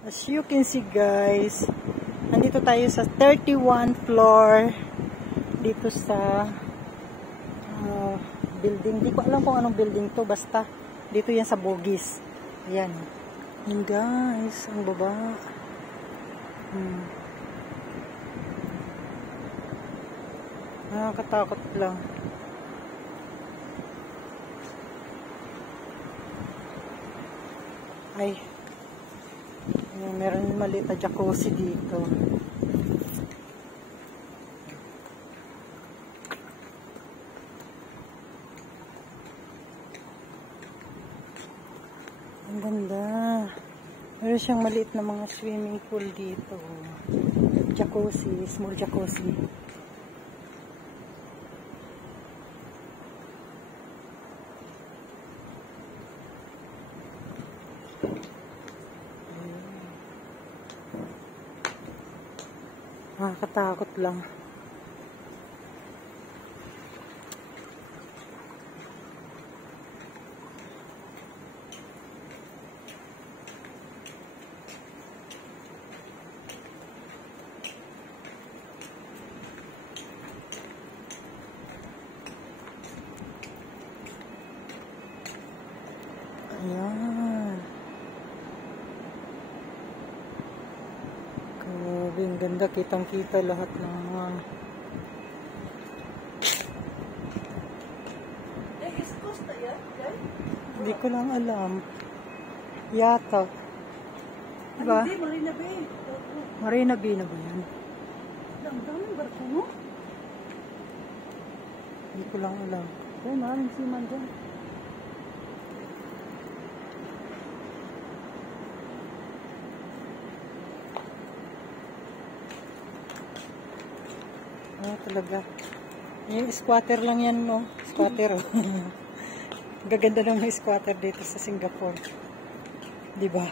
As you can see guys, nandito tayo sa 31 floor dito sa building. Di ko alam kung anong building to, basta dito yan sa Bugis. Ayan. Ayan guys, ang baba. Nakakatakot lang. Ay, meron maliit na jacuzzi dito. Ang ganda. Meron siyang maliit na mga swimming pool dito. Jacuzzi, small jacuzzi. Nakakatakot lang. Ayan. Grabe, ang ganda. Kitang-kita lahat ng mga... Hindi ko lang alam. Yata. Diba? Marina Bay. Marina Bay na ba yan? Ang daming barko mo? Hindi ko lang alam. Ay, maraming siman dyan. Talaga. Yung squatter lang yan, no? Squatter. Gaganda ng mga squatter dito sa Singapore. Diba?